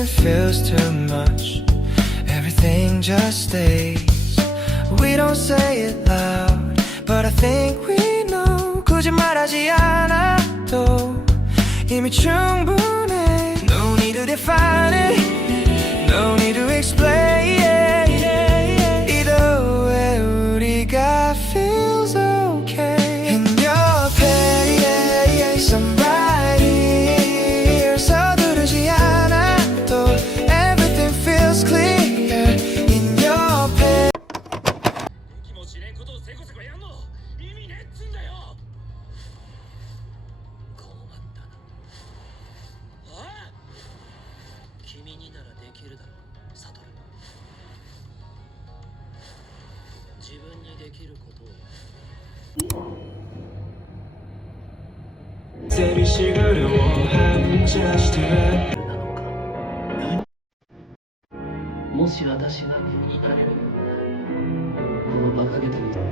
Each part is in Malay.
Nothing feels too much. Everything just stays. We don't say it loud, but I think we know. 굳이 말하지 않아도 이미 충분해. No need to define it. No need to explain. Either way 우리가 feels okay. In your pace, I'm right here. 서두르지 않아도 everything feels clear. In your pace. 気もしれんことをせこせこやんの意味ねっつんだよ。傲慢だな。ああ、君にならできるだろう、サトル。自分にできることを。 もし私が君になれるこの馬鹿げたみたい。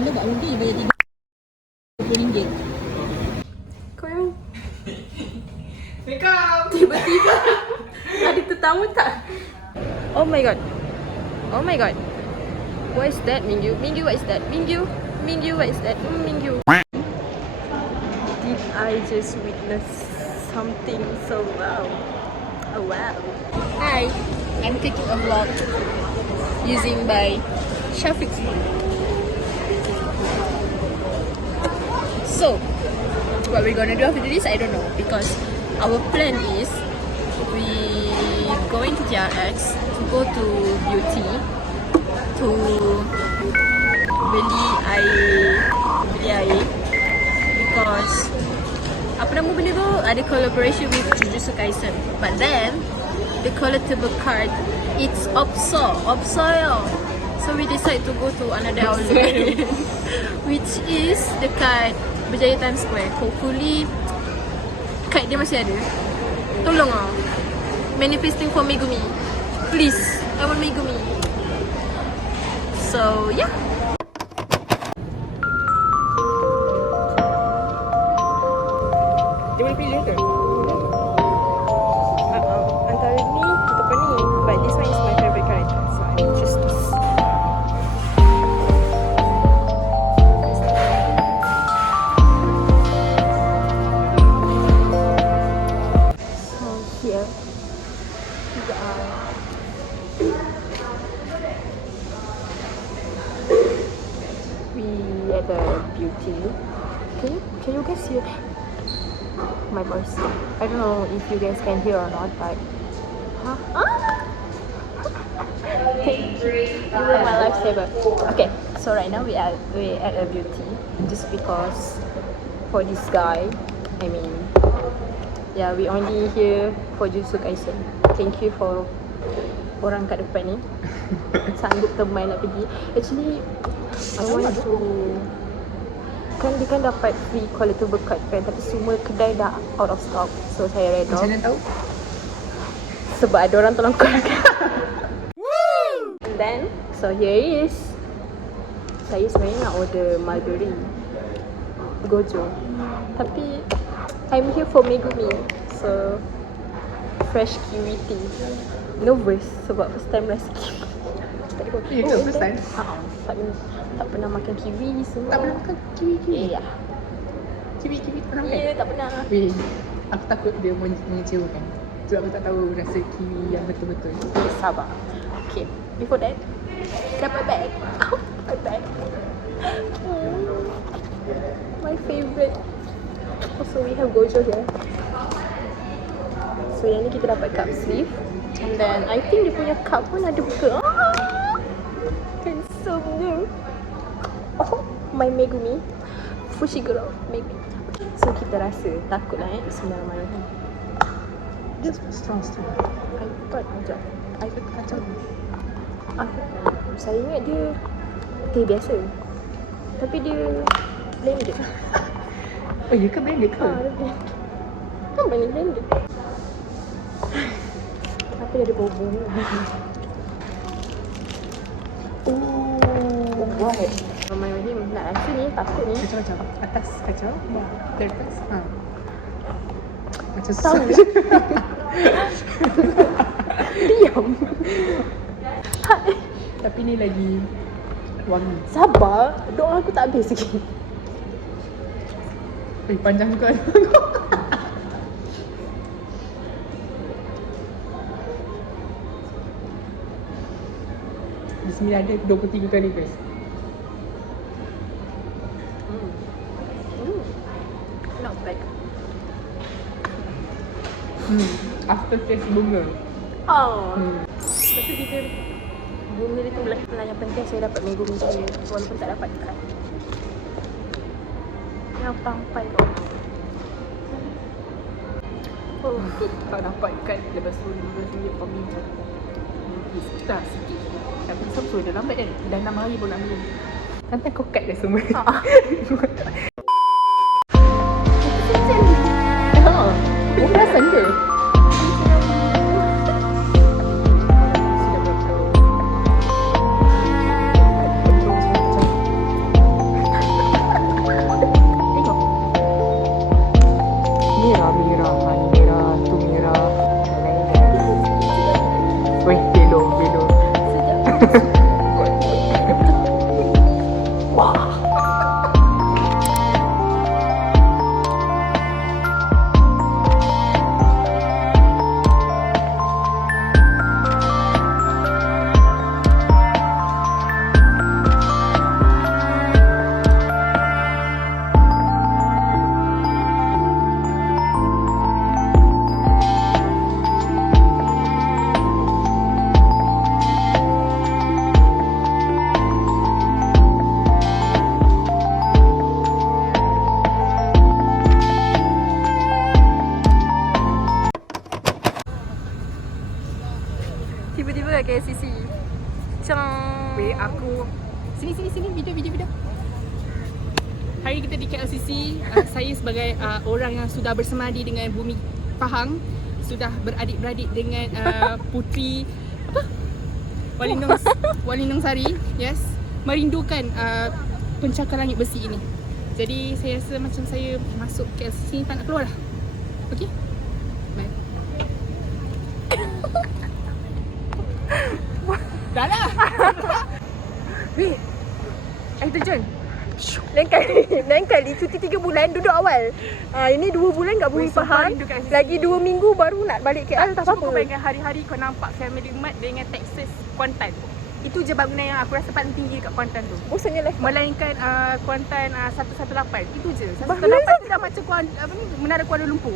Anda buat undi bayar RM30. Kau yang tiba-tiba ada tetamu tak? Oh my god. Oh my god. What is that, Mingyu? Mingyu, what is that? Mingyu? Mingyu, what is that? Mingyu. Did I just witness something so wow? Oh wow. Hi, I'm taking a vlog using by Shafiq. So, what we're gonna do after this, I don't know, because our plan is we going to TRX to go to beauty to beli air because apa nama benda tu ada collaboration with Jujutsu Kaisen, but then the collectible card it's Opso, so we decide to go to another outlet which is dekat Berjaya Times Square. Hopefully card dia masih ada. Tolong manifesting for Megumi, please, I want Megumi. So yeah. Dia boleh pilih ke? Antara ni ataupun ni, but this one is my favorite character, so I will choose this. So here we are at the beauty. Can you guys see it? my voice. I don't know if you guys can hear or not, but thank you. You were my lifesaver. Okay, so right now we're at a beauty just because for this guy, I mean, yeah, we only here for Jujutsu Kaisen. Thank you for orang kat depan ni sanggup teman nak pergi. Actually, I want to kan dia kan dapat free collectible card kan, tapi semua kedai dah out of stock. So saya redha. Macam mana tahu? Sebab ada orang tolong call. And then, so here it is. Saya sebenarnya nak order Mulberry Gojo, tapi I'm here for Megumi. So fresh kiwi tea. Nervous sebab first time rasa kiwi. First time? Tak pernah makan kiwi semua. Tak pernah makan kiwi? Ya. Kiwi pernah makan? Ya, tak pernah. Weh, aku takut dia mengecewakan. Sebab aku tak tahu rasa kiwi yang betul-betul. Okay, sabar. Okay, before that, dapat bag. My bag. My favourite. Also, we have Gojo here. So, yang ni kita dapat cup sleeve. And then, I think dia punya cup pun ada buka. Handsome. Oh, my Megumi. Fushiguro Megumi. So, kita rasa takut lah Bismillahirrahmanirrahim. Dia strong. I thought macam I kacau. saya ingat dia teh biasa, tapi dia blended. Oh, ya ke blended ke? Dia blended. Kan banyak blended. Tapi dia ada bau-bau. What? Ramai Rahim nak rasa ni, takut ni. Macam atas kacau, atas. Macam Tahu susah. Diam. Tapi ni lagi wangi. Sabar, doa aku tak habis lagi. Panjang juga. Bismillah, ada 23 kali guys. Not bad. Aftertaste bunga. Oh. Lepas tu kita bunga dia tu belah yang penting saya dapat Megumi saya walaupun tak dapat kad. Yang tampai tu. Oh, tak dapat kad lepas tu RM15 for me macam dah sikit. Tapi Sabtu dah lambat kan? Dah 6 hari pun nak beli. Nanti kau cut dah semua. Dia perasan ke? Tiba-tiba kat KLCC. Cang. Weh, aku sini video. Hari kita di KLCC, saya sebagai orang yang sudah bersemadi dengan bumi Pahang, sudah beradik-beradik dengan putri apa? Walinong Sari, yes, merindukan pencakar langit besi ini. Jadi saya rasa macam saya masuk KLCC tak nak keluar dah. Okey? Baik. Dah lah. Weh, air terjun. Lain kali cuti 3 bulan duduk awal. Ini 2 bulan kat Bumi Pahang. Lagi 2 minggu baru nak balik KL. Tak apa-apa. Cuba bayangkan hari-hari kau nampak Family Mart dengan Texas Kuantan. Itu je bangunan yang aku rasa paling tinggi kat Kuantan tu. Maksudnya level. Melainkan Kuantan 118. Itu je. 118 tu dah macam Menara Kuala Lumpur.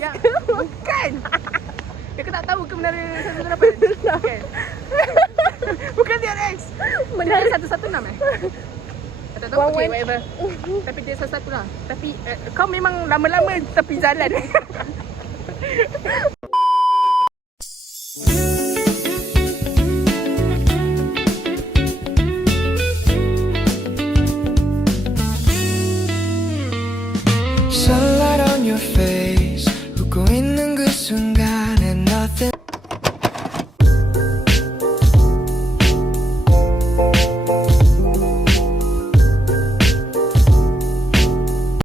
Yang, bukan. Kau tak tahu ke Menara 118? Bukan. Bukan TRX. Menara 116 Tak tahu. Okay, whatever. Tapi dia salah satu lah. Tapi kau memang lama-lama tepi jalan.